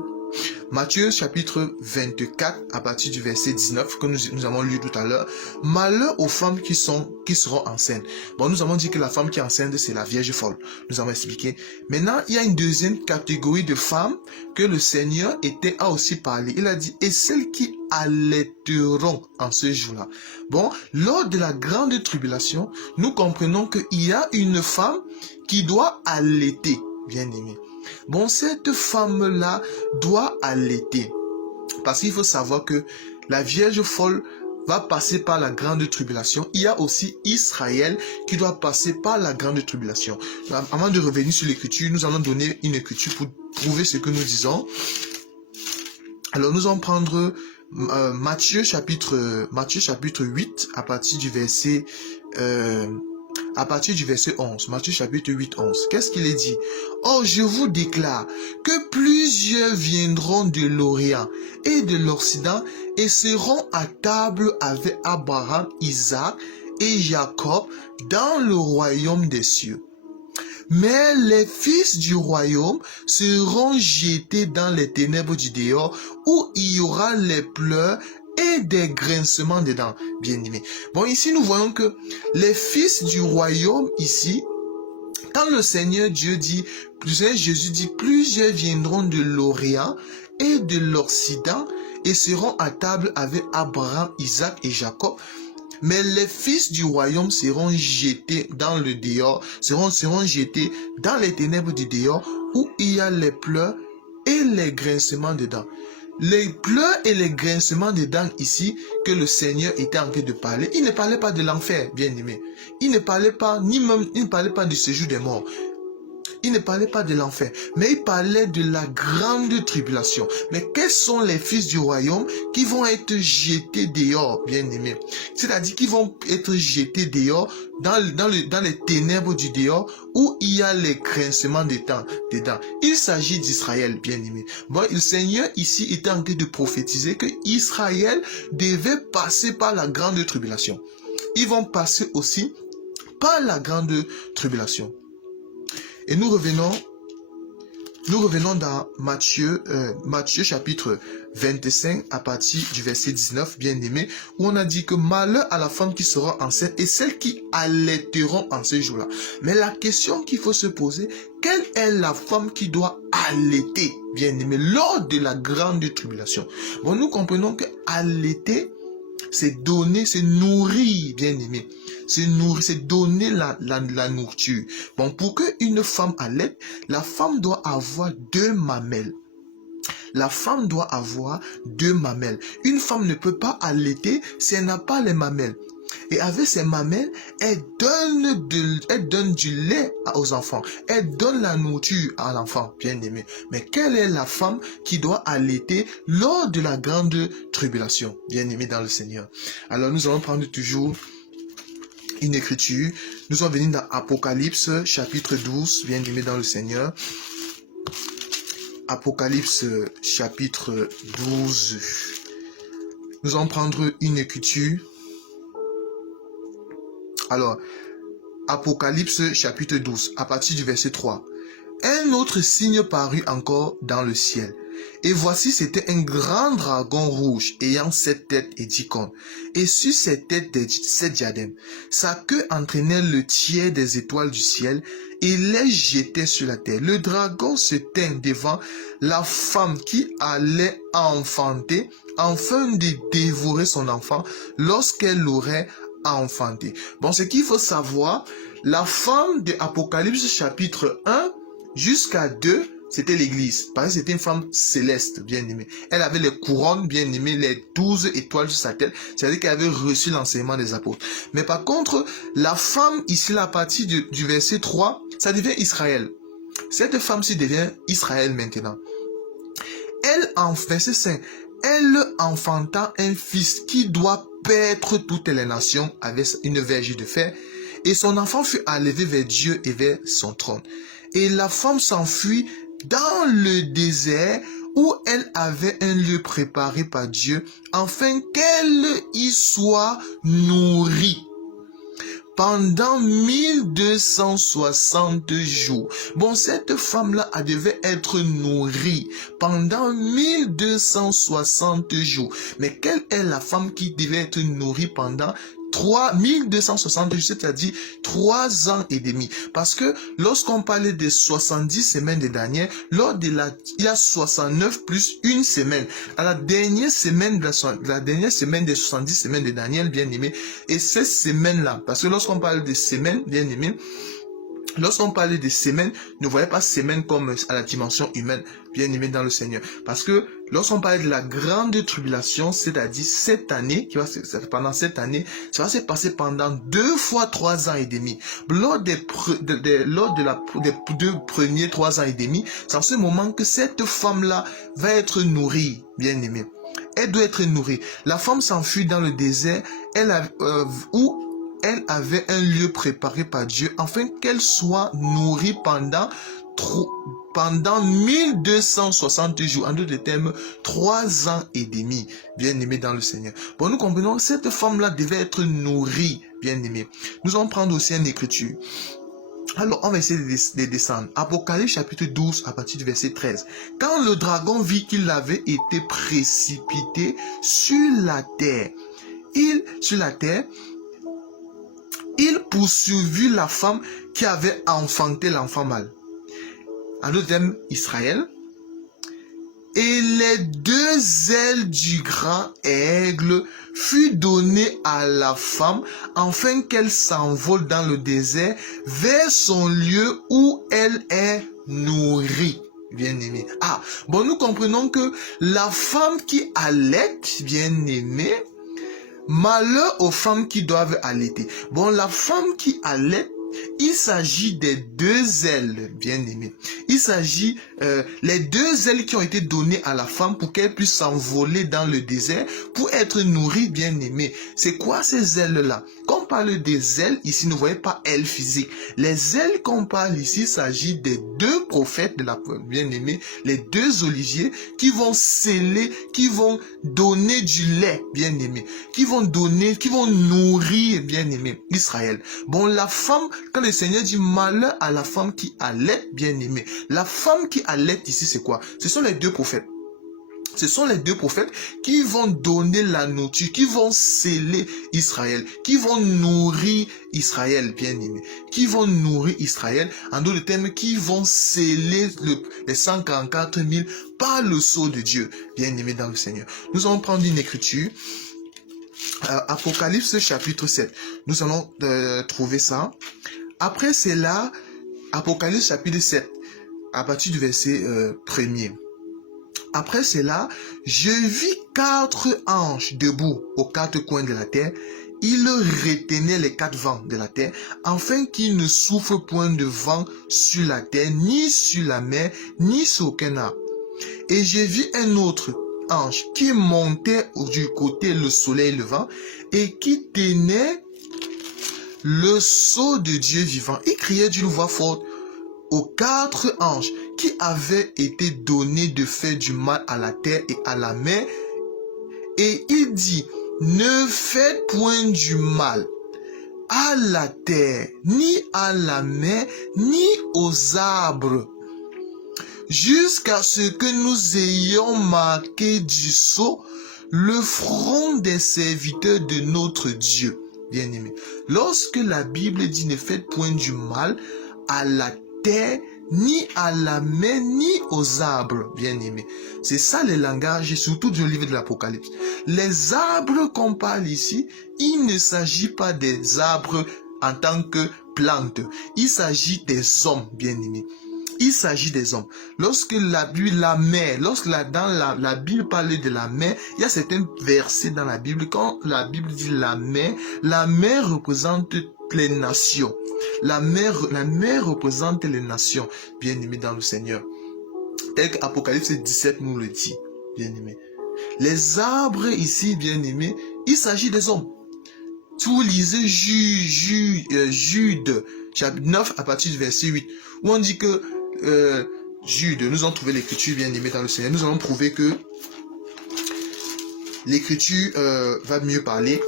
24 à partir du verset 19 que nous avons lu tout à l'heure. Malheur aux femmes qui seront enceintes. Bon, nous avons dit que la femme qui est enceinte, c'est la Vierge folle. Nous avons expliqué. Maintenant, il y a une deuxième catégorie de femmes que le Seigneur a aussi parlé. Il a dit, et celles qui allaiteront en ce jour-là. Bon, lors de la grande tribulation, nous comprenons qu'il y a une femme qui doit allaiter, bien aimée. Bon, cette femme-là doit allaiter. Parce qu'il faut savoir que la Vierge folle va passer par la grande tribulation. Il y a aussi Israël qui doit passer par la grande tribulation. Avant de revenir sur l'écriture, nous allons donner une écriture pour prouver ce que nous disons. Alors, nous allons prendre Matthieu chapitre 8 à partir du verset 11. Matthieu chapitre 8, 11. Qu'est-ce qu'il est dit? Or, je vous déclare que plusieurs viendront de l'Orient et de l'Occident et seront à table avec Abraham, Isaac et Jacob dans le royaume des cieux. Mais les fils du royaume seront jetés dans les ténèbres du dehors, où il y aura les pleurs et des grincements de dents, bien-aimés. Bon, ici, nous voyons que les fils du royaume, ici, quand le Seigneur Jésus dit, plusieurs viendront de l'Orient et de l'Occident et seront à table avec Abraham, Isaac et Jacob. Mais les fils du royaume seront jetés dans le dehors, seront jetés dans les ténèbres du dehors, où il y a les pleurs et les grincements de dents. Les pleurs et les grincements de dents ici, que le Seigneur était en train de parler, il ne parlait pas de l'enfer, bien aimé. Il ne parlait pas du séjour des morts. Il ne parlait pas de l'enfer, mais il parlait de la grande tribulation. Mais quels sont les fils du royaume qui vont être jetés dehors, bien aimés? C'est-à-dire qu'ils vont être jetés dehors dans les ténèbres du dehors, où il y a les grincements des dents. Il s'agit d'Israël, bien aimé. Bon, le Seigneur ici était en train de prophétiser que Israël devait passer par la grande tribulation. Ils vont passer aussi par la grande tribulation. Et nous revenons Nous revenons dans Matthieu chapitre 25 à partir du verset 19, bien aimé, où on a dit que malheur à la femme qui sera enceinte et celles qui allaiteront en ce jour-là. Mais la question qu'il faut se poser, quelle est la femme qui doit allaiter, bien aimé, lors de la grande tribulation? Bon, nous comprenons que allaiter, c'est donner, c'est nourrir, bien aimé. C'est nourrir, c'est donner la nourriture. Bon, pour qu'une femme allaite, la femme doit avoir 2 mamelles. La femme doit avoir 2 mamelles. Une femme ne peut pas allaiter si elle n'a pas les mamelles. Et avec ses mamelles, elle donne du lait aux enfants. Elle donne la nourriture à l'enfant, bien aimé. Mais quelle est la femme qui doit allaiter lors de la grande tribulation, bien aimé dans le Seigneur? Alors nous allons prendre toujours une écriture. Nous sommes venus dans Apocalypse chapitre 12, bien aimé dans le Seigneur. Apocalypse chapitre 12. Nous allons prendre une écriture. Alors, Apocalypse chapitre 12, à partir du verset 3. Un autre signe parut encore dans le ciel. Et voici, c'était un grand dragon rouge, ayant 7 têtes et 10 cornes. Et sur ses têtes, 7 diadèmes. Sa queue entraînait le tiers des étoiles du ciel et les jetait sur la terre. Le dragon se tint devant la femme qui allait enfanter, afin de dévorer son enfant lorsqu'elle l'aurait enfanté. Bon, ce qu'il faut savoir, la femme de Apocalypse chapitre 1 jusqu'à 2, c'était l'église. Parce que c'était une femme céleste, bien aimée. Elle avait les couronnes, bien aimées, les 12 étoiles sur sa tête. C'est-à-dire qu'elle avait reçu l'enseignement des apôtres. Mais par contre, la femme, ici, à partir du verset 3, ça devient Israël. Cette femme-ci devient Israël maintenant. Elle, en verset 5, elle enfanta un fils qui doit paître toutes les nations avec une verge de fer. Et son enfant fut enlevé vers Dieu et vers son trône. Et la femme s'enfuit dans le désert où elle avait un lieu préparé par Dieu, afin qu'elle y soit nourrie pendant 1260 jours. Bon, cette femme-là, elle devait être nourrie pendant 1260 jours. Mais quelle est la femme qui devait être nourrie pendant 1260 jours, c'est-à-dire 3 ans et demi. Parce que lorsqu'on parlait des 70 semaines de Daniel, il y a 69 plus une semaine. À la dernière semaine des 70 semaines de Daniel, bien aimé, et ces semaines-là, parce que lorsqu'on parle de semaines, bien aimé, lorsqu'on parlait de semaines, ne voyez pas semaine comme à la dimension humaine, bien aimé dans le Seigneur. Parce que lorsqu'on parlait de la grande tribulation, c'est-à-dire cette année, pendant cette année, ça va se passer pendant 2 fois 3 ans et demi. Lors des 2 premiers 3 ans et demi, c'est en ce moment que cette femme-là va être nourrie, bien aimé. Elle doit être nourrie. La femme s'enfuit dans le désert, où elle avait un lieu préparé par Dieu afin qu'elle soit nourrie pendant 1260 jours, en d'autres termes, 3 ans et demi, bien aimé dans le Seigneur. Bon, nous comprenons que cette femme-là devait être nourrie, bien aimée. Nous allons prendre aussi une écriture. Alors, on va essayer de descendre. Apocalypse chapitre 12, à partir du verset 13. Quand le dragon vit qu'il avait été précipité sur la terre, il poursuivit la femme qui avait enfanté l'enfant mâle. En d'autres termes, Israël. Et les 2 ailes du grand aigle furent données à la femme, afin qu'elle s'envole dans le désert vers son lieu où elle est nourrie. Bien aimé. Bon, nous comprenons que la femme qui allaite, bien aimée, malheur aux femmes qui doivent allaiter. Bon, la femme qui allaite, il s'agit des 2 ailes, bien aimées. Il s'agit les 2 ailes qui ont été données à la femme pour qu'elle puisse s'envoler dans le désert pour être nourrie, bien aimée. C'est quoi ces ailes-là? Comme on parle des ailes, ici, ne voyez pas ailes physiques. Les ailes qu'on parle ici, il s'agit des deux prophètes de la bien-aimée, les deux oliviers qui vont sceller, qui vont donner du lait, bien-aimé, qui vont nourrir, bien-aimé, Israël. Bon, la femme, quand le Seigneur dit malheur à la femme qui allait, bien-aimé, la femme qui allait ici, c'est quoi? Ce sont les deux prophètes. Ce sont les deux prophètes qui vont donner la nourriture, qui vont sceller Israël, qui vont nourrir Israël, bien-aimé, qui vont nourrir Israël, en d'autres termes, qui vont sceller les 144 000 par le sceau de Dieu, bien-aimé dans le Seigneur. Nous allons prendre une écriture, Apocalypse chapitre 7. Nous allons trouver ça. Après cela, Apocalypse chapitre 7, à partir du verset 1er. Après cela, je vis 4 anges debout aux 4 coins de la terre. Ils retenaient les 4 vents de la terre, afin qu'il ne souffle point de vent sur la terre, ni sur la mer, ni sur aucun arbre. Et j'ai vu un autre ange qui montait du côté le soleil levant et qui tenait le sceau de Dieu vivant. Il criait d'une voix forte aux 4 anges qui avaient été donnés de faire du mal à la terre et à la mer. Et il dit, ne faites point du mal à la terre, ni à la mer, ni aux arbres, jusqu'à ce que nous ayons marqué du sceau le front des serviteurs de notre Dieu. Bien-aimé, lorsque la Bible dit ne faites point du mal à la terre, ni à la mer, ni aux arbres, bien-aimés. C'est ça le langage, surtout du livre de l'Apocalypse. Les arbres qu'on parle ici, il ne s'agit pas des arbres en tant que plantes. Il s'agit des hommes, bien-aimés. Il s'agit des hommes. Lorsque la mer, dans la Bible parle de la mer, il y a certains versets dans la Bible, quand la Bible dit la mer représente les nations. La mer représente les nations, bien-aimés dans le Seigneur. Tel qu'Apocalypse 17 nous le dit, bien-aimés. Les arbres ici, bien-aimés, il s'agit des hommes. Si vous lisez Jude, chapitre 9, à partir du verset 8, où on dit que Jude, nous allons trouver l'écriture, bien-aimés dans le Seigneur. Nous allons prouver que l'écriture va mieux parler.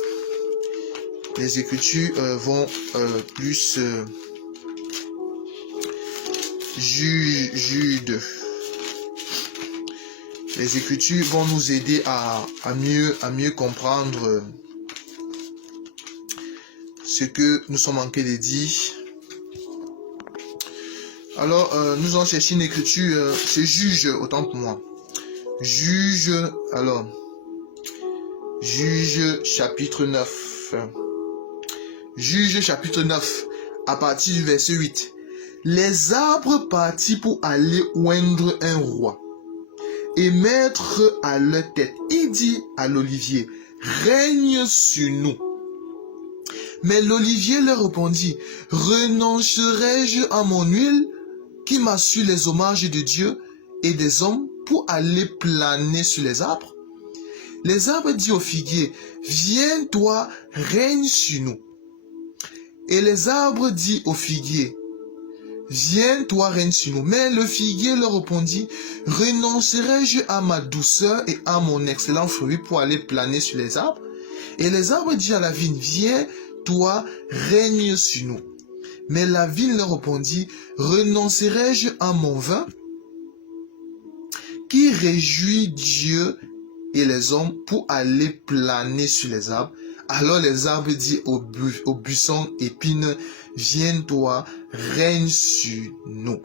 Les écritures vont plus Jude. Les écritures vont nous aider à mieux comprendre ce que nous sommes en train de dire. Alors, nous allons chercher une écriture, c'est Juge, autant pour moi. Juge chapitre 9. Juge chapitre 9, à partir du verset 8. Les arbres partis pour aller oindre un roi et mettre à leur tête. Il dit à l'olivier, règne sur nous. Mais l'olivier leur répondit, renoncerai-je à mon huile qui m'assure les hommages de Dieu et des hommes pour aller planer sur les arbres? Les arbres dit au figuier, viens toi, règne sur nous. Et les arbres dit au figuier, viens toi, règne sur nous. Mais le figuier leur répondit, renoncerai-je à ma douceur et à mon excellent fruit pour aller planer sur les arbres? Et les arbres dit à la vigne, viens toi, règne sur nous. Mais la vigne leur répondit, renoncerai-je à mon vin qui réjouit Dieu et les hommes pour aller planer sur les arbres? Alors les arbres dit au buisson épineux, viens toi, règne sur nous.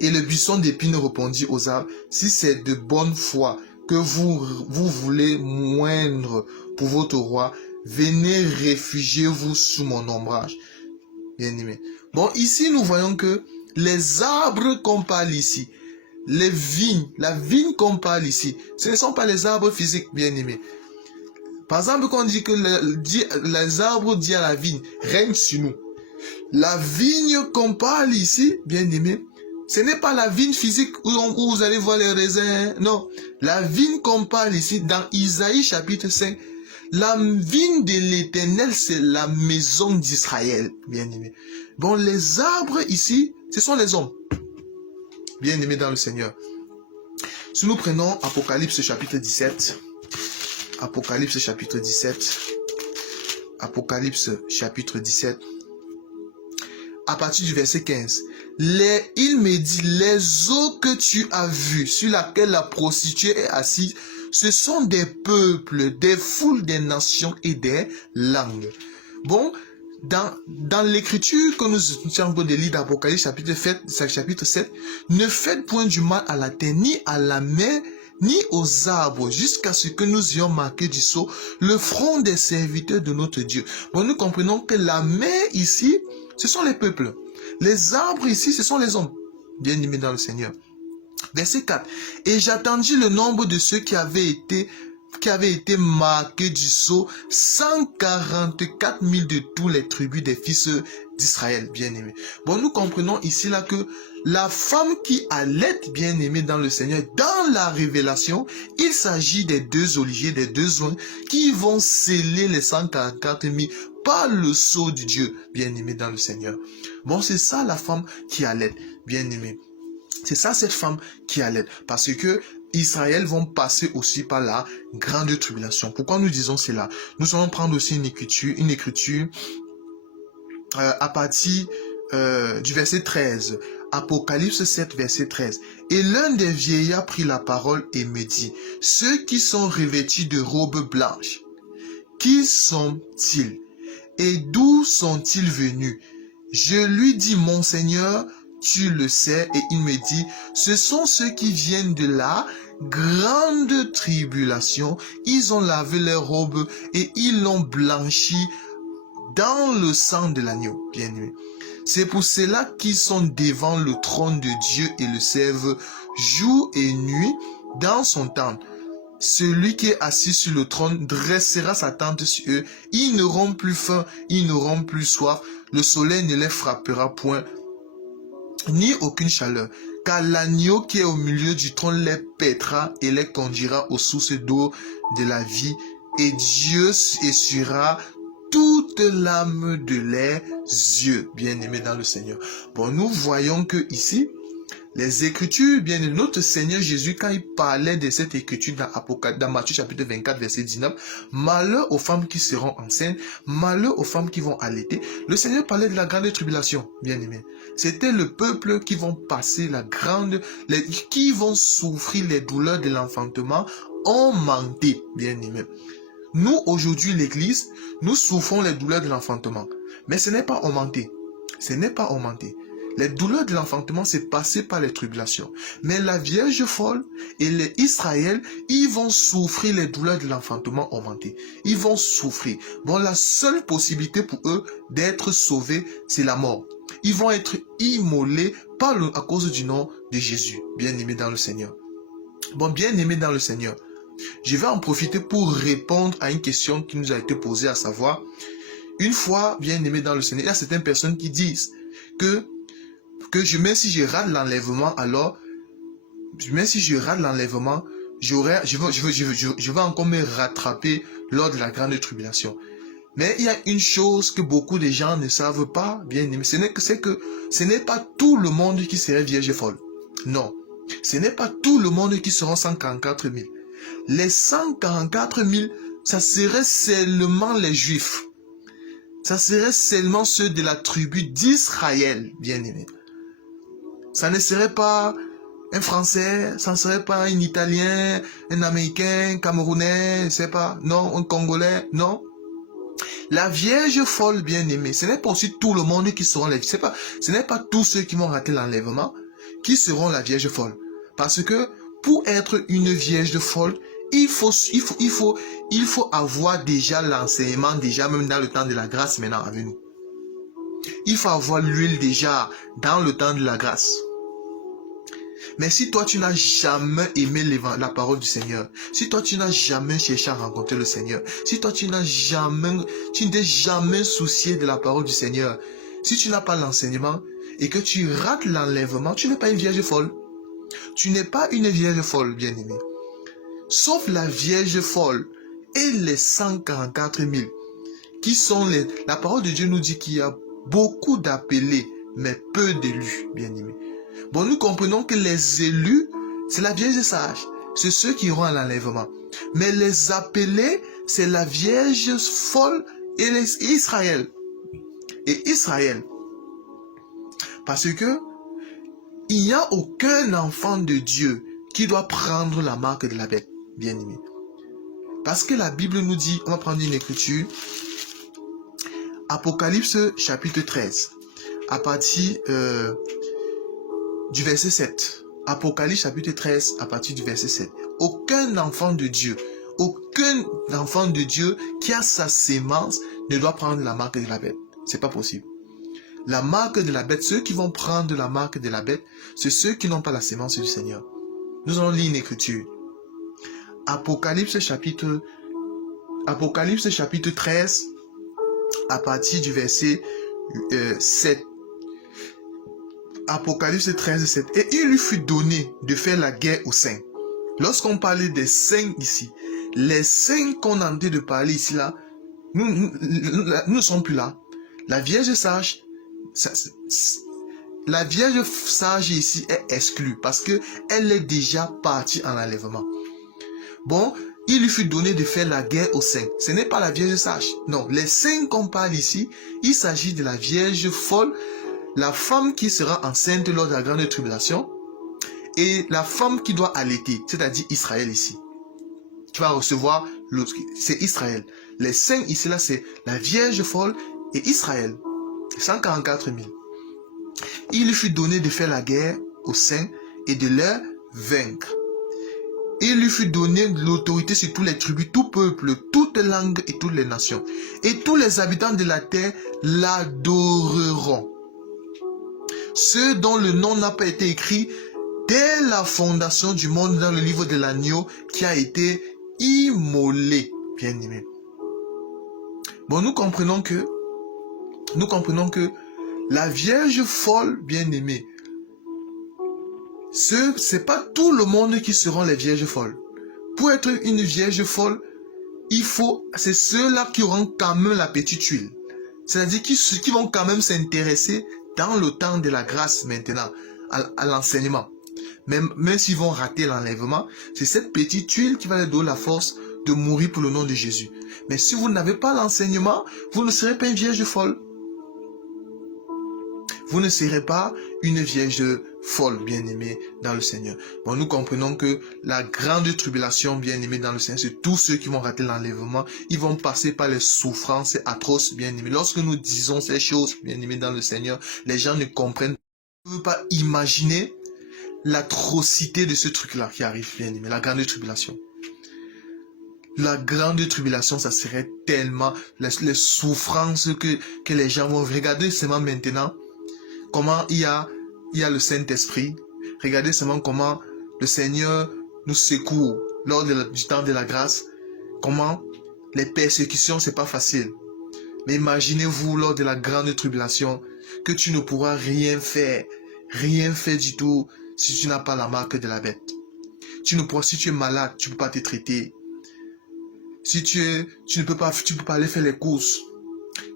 Et le buisson d'épines répondit aux arbres, si c'est de bonne foi que vous voulez moindre pour votre roi, venez réfugiez-vous sous mon ombrage. Bien-aimé. Bon, ici nous voyons que les arbres qu'on parle ici, les vignes, la vigne qu'on parle ici, ce ne sont pas les arbres physiques, bien-aimés. Par exemple, quand on dit que les arbres disent à la vigne, règne sur nous. La vigne qu'on parle ici, bien-aimés, ce n'est pas la vigne physique où vous allez voir les raisins. Non, la vigne qu'on parle ici, dans Isaïe chapitre 5, La vigne de l'Éternel, c'est la maison d'Israël, bien-aimé. Bon, les arbres ici, ce sont les hommes, bien-aimés dans le Seigneur. Si nous prenons Apocalypse chapitre 17, Apocalypse chapitre 17, Apocalypse chapitre 17, à partir du verset 15. Il me dit, les eaux que tu as vues, sur laquelle la prostituée est assise, ce sont des peuples, des foules, des nations et des langues. Bon, dans l'écriture que nous sommes en train de lire d'Apocalypse chapitre 7, ne faites point du mal à la terre, ni à la mer, ni aux arbres, jusqu'à ce que nous ayons marqué du sceau le front des serviteurs de notre Dieu. Bon, nous comprenons que la mer ici, ce sont les peuples. Les arbres ici, ce sont les hommes, bien-aimés dans le Seigneur. Verset 4. Et j'attendis le nombre de ceux qui avaient été marqués du sceau, 144 000 de tous les tribus des fils d'Israël, bien-aimés. Bon, nous comprenons ici là que la femme qui allait, bien-aimée dans le Seigneur, dans la révélation, il s'agit des deux oliviers, des deux oins qui vont sceller les 144 000 par le sceau de Dieu, bien-aimé dans le Seigneur. Bon, c'est ça la femme qui allait, bien-aimée. C'est ça cette femme qui allait, parce que Israël vont passer aussi par la grande tribulation. Pourquoi nous disons cela? Nous allons prendre aussi une écriture à partir du verset 13. Apocalypse 7, verset 13. Et l'un des vieillards prit la parole et me dit, ceux qui sont revêtus de robes blanches, qui sont-ils? Et d'où sont-ils venus? Je lui dis, mon Seigneur, tu le sais. Et il me dit, ce sont ceux qui viennent de la grande tribulation. Ils ont lavé leurs robes et ils l'ont blanchi dans le sang de l'agneau, bien-aimé. C'est pour cela qu'ils sont devant le trône de Dieu et le servent jour et nuit dans son temple. Celui qui est assis sur le trône dressera sa tente sur eux. Ils n'auront plus faim, ils n'auront plus soif. Le soleil ne les frappera point, ni aucune chaleur. Car l'agneau qui est au milieu du trône les paîtra et les conduira aux sources d'eau de la vie. Et Dieu essuiera toute l'âme de leurs yeux, bien-aimés dans le Seigneur. Bon, nous voyons que ici, les Écritures, bien notre Seigneur Jésus, quand il parlait de cette Écriture dans Matthieu chapitre 24, verset 19, malheur aux femmes qui seront enceintes, malheur aux femmes qui vont allaiter, le Seigneur parlait de la grande tribulation, bien-aimés. C'était le peuple qui vont passer qui vont souffrir les douleurs de l'enfantement augmentées, bien-aimés. Nous, aujourd'hui, l'Église, nous souffrons les douleurs de l'enfantement. Mais ce n'est pas augmenté. Ce n'est pas augmenté. Les douleurs de l'enfantement, c'est passé par les tribulations. Mais la Vierge folle et les Israël, ils vont souffrir les douleurs de l'enfantement augmenté. Ils vont souffrir. Bon, la seule possibilité pour eux d'être sauvés, c'est la mort. Ils vont être immolés à cause du nom de Jésus, bien-aimés dans le Seigneur. Bon, bien-aimés dans le Seigneur, je vais en profiter pour répondre à une question qui nous a été posée, à savoir, une fois bien-aimés dans le Seigneur, il y a certaines personnes qui disent que même si je rate l'enlèvement, alors, même si je rate l'enlèvement, je vais encore me rattraper lors de la grande tribulation. Mais il y a une chose que beaucoup de gens ne savent pas, bien aimé, c'est que ce n'est pas tout le monde qui serait vierge folle. Non, ce n'est pas tout le monde qui sera 144 000. Les 144 000, ça serait seulement les Juifs. Ça serait seulement ceux de la tribu d'Israël, bien aimé. Ça ne serait pas un Français, ça ne serait pas un Italien, un Américain, un Camerounais, je sais pas, non, un Congolais, non. La Vierge folle bien-aimée, ce n'est pas aussi tout le monde qui seront les... Ce n'est pas tous ceux qui vont rater l'enlèvement qui seront la Vierge folle. Parce que pour être une Vierge folle, il faut avoir déjà l'enseignement, déjà même dans le temps de la grâce maintenant avec nous. Il faut avoir l'huile déjà dans le temps de la grâce. Mais si toi tu n'as jamais aimé la parole du Seigneur, si toi tu n'as jamais cherché à rencontrer le Seigneur, si toi tu n'es jamais soucié de la parole du Seigneur, si tu n'as pas l'enseignement et que tu rates l'enlèvement, tu n'es pas une vierge folle. Tu n'es pas une vierge folle, bien-aimée. Sauf la vierge folle et les 144 000 qui sont les... La parole de Dieu nous dit qu'il y a beaucoup d'appelés, mais peu d'élus, bien-aimés. Bon, nous comprenons que les élus, c'est la Vierge sage. C'est ceux qui iront à l'enlèvement. Mais les appelés, c'est la Vierge folle et Israël. Et Israël. Parce que il n'y a aucun enfant de Dieu qui doit prendre la marque de la bête, bien-aimé. Parce que la Bible nous dit, on va prendre une écriture, Apocalypse chapitre 13, à partir du verset 7. Apocalypse chapitre 13, à partir du verset 7. Aucun enfant de Dieu qui a sa sémence ne doit prendre la marque de la bête. C'est pas possible. La marque de la bête, ceux qui vont prendre la marque de la bête, c'est ceux qui n'ont pas la sémence du Seigneur. Nous allons lire une écriture. Apocalypse chapitre 13, à partir du verset 7. Apocalypse 13, 7. Et il lui fut donné de faire la guerre aux saints. Lorsqu'on parlait des saints ici, les saints qu'on est en train de parler ici, là, nous ne sommes plus là. La Vierge sage, la Vierge sage ici est exclue parce que elle est déjà partie en enlèvement. Bon, il lui fut donné de faire la guerre aux saints. Ce n'est pas la Vierge sage. Non, les saints qu'on parle ici, il s'agit de la Vierge folle, la femme qui sera enceinte lors de la grande tribulation et la femme qui doit allaiter, c'est-à-dire Israël ici. Qui va recevoir, c'est Israël. Les saints ici, là, c'est la Vierge folle et Israël. 144 000. Il lui fut donné de faire la guerre aux saints et de leur vaincre. Il lui fut donné l'autorité sur tous les tribus, tout peuple, toute langue et toutes les nations. Et tous les habitants de la terre l'adoreront. Ceux dont le nom n'a pas été écrit dès la fondation du monde dans le livre de l'agneau qui a été immolé. Bien aimé. Bon, nous comprenons que la Vierge folle, bien aimée, c'est pas tout le monde qui seront les vierges folles. Pour être une vierge folle, c'est ceux-là qui auront quand même la petite huile. C'est-à-dire qui vont quand même s'intéresser dans le temps de la grâce maintenant, à l'enseignement. Même s'ils vont rater l'enlèvement, c'est cette petite huile qui va leur donner la force de mourir pour le nom de Jésus. Mais si vous n'avez pas l'enseignement, vous ne serez pas une vierge folle. Vous ne serez pas une vierge folle, bien-aimée dans le Seigneur. Bon, nous comprenons que la grande tribulation, bien-aimée dans le Seigneur, c'est tous ceux qui vont rater l'enlèvement. Ils vont passer par les souffrances atroces, bien-aimés. Lorsque nous disons ces choses, bien-aimés dans le Seigneur, les gens ne comprennent pas. Ils ne peuvent pas imaginer l'atrocité de ce truc-là qui arrive, bien-aimé. La grande tribulation. La grande tribulation, ça serait tellement les souffrances que les gens vont regarder seulement maintenant. Comment il y a le Saint-Esprit. Regardez seulement comment le Seigneur nous secoue lors du temps de la grâce. Comment les persécutions, c'est pas facile. Mais imaginez-vous lors de la grande tribulation que tu ne pourras rien faire du tout si tu n'as pas la marque de la bête. Si tu es malade, tu ne peux pas te traiter. Tu ne peux pas aller faire les courses.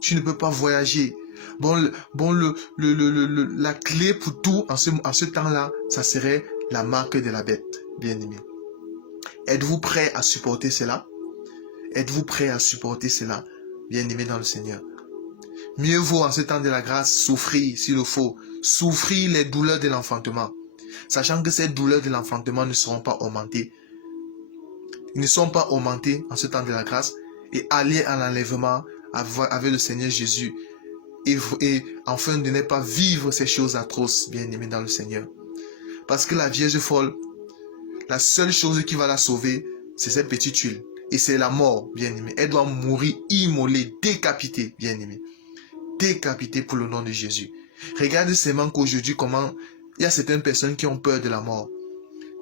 Tu ne peux pas voyager. La clé pour tout en ce temps-là, ça serait la marque de la bête, bien-aimé. Êtes-vous prêt à supporter cela? Êtes-vous prêt à supporter cela, bien-aimé dans le Seigneur? Mieux vaut en ce temps de la grâce souffrir, s'il le faut, souffrir les douleurs de l'enfantement, sachant que ces douleurs de l'enfantement ne seront pas augmentées. Ils ne sont pas augmentés en ce temps de la grâce et aller à l'enlèvement avec le Seigneur Jésus. Et enfin de ne pas vivre ces choses atroces, bien-aimés dans le Seigneur. Parce que la Vierge folle, la seule chose qui va la sauver, c'est cette petite huile. Et c'est la mort, bien-aimé. Elle doit mourir immolée, décapitée, bien-aimé. Décapitée pour le nom de Jésus. Regardez seulement qu'aujourd'hui, comment il y a certaines personnes qui ont peur de la mort.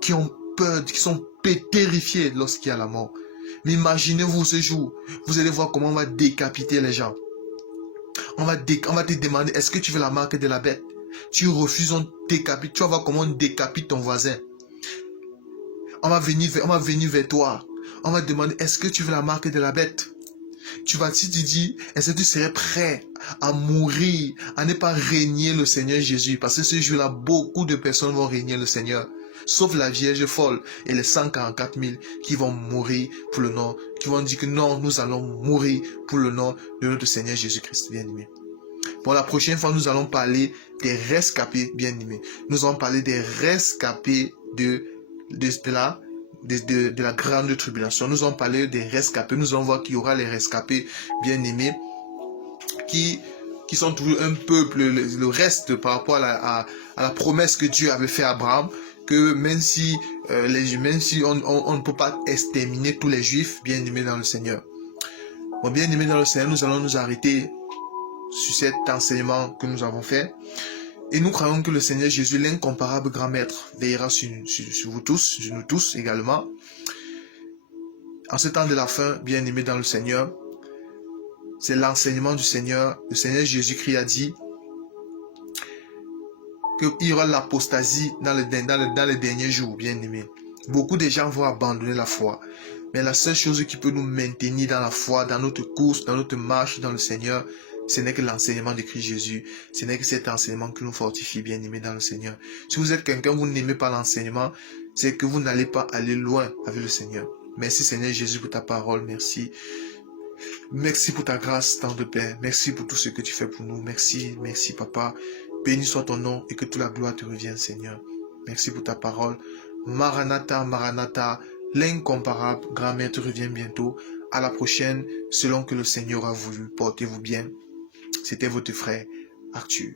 Qui ont peur, qui sont terrifiées lorsqu'il y a la mort. Mais imaginez-vous ce jour, vous allez voir comment on va décapiter les gens. On va te demander, est-ce que tu veux la marque de la bête? Tu refuses, on décapite. Tu vas voir comment on décapite ton voisin. On va venir vers toi. On va te demander, est-ce que tu veux la marque de la bête? Si tu dis, est-ce que tu serais prêt à mourir, à ne pas régner le Seigneur Jésus? Parce que ce jour-là, beaucoup de personnes vont régner le Seigneur. Sauf la Vierge folle et les 144 000 qui vont mourir pour le nom, qui vont dire que non, nous allons mourir pour le nom de notre Seigneur Jésus-Christ, bien-aimé. Pour la prochaine fois, nous allons parler des rescapés, bien-aimés. Nous allons parler des rescapés de la grande tribulation. Nous allons parler des rescapés. Nous allons voir qu'il y aura les rescapés, bien-aimés, qui sont toujours un peuple, le reste par rapport à la promesse que Dieu avait fait à Abraham, que même si on ne peut pas exterminer tous les Juifs, bien-aimés dans le Seigneur. Bon, bien-aimés dans le Seigneur, nous allons nous arrêter sur cet enseignement que nous avons fait. Et nous croyons que le Seigneur Jésus, l'incomparable grand maître, veillera sur vous tous, sur nous tous également. En ce temps de la fin, bien-aimés dans le Seigneur, c'est l'enseignement du Seigneur. Le Seigneur Jésus-Christ a dit qu'il y aura l'apostasie dans les derniers jours, bien-aimés. Beaucoup de gens vont abandonner la foi. Mais la seule chose qui peut nous maintenir dans la foi, dans notre course, dans notre marche dans le Seigneur, ce n'est que l'enseignement de Christ Jésus. Ce n'est que cet enseignement qui nous fortifie, bien-aimés dans le Seigneur. Si vous êtes quelqu'un, vous n'aimez pas l'enseignement, c'est que vous n'allez pas aller loin avec le Seigneur. Merci Seigneur Jésus pour ta parole, merci. Merci pour ta grâce, tant de paix. Merci pour tout ce que tu fais pour nous. Merci, merci Papa. Béni soit ton nom et que toute la gloire te revienne, Seigneur. Merci pour ta parole. Maranatha, Maranatha, l'incomparable grand maître revient bientôt. À la prochaine, selon que le Seigneur a voulu. Portez-vous bien. C'était votre frère Arthur.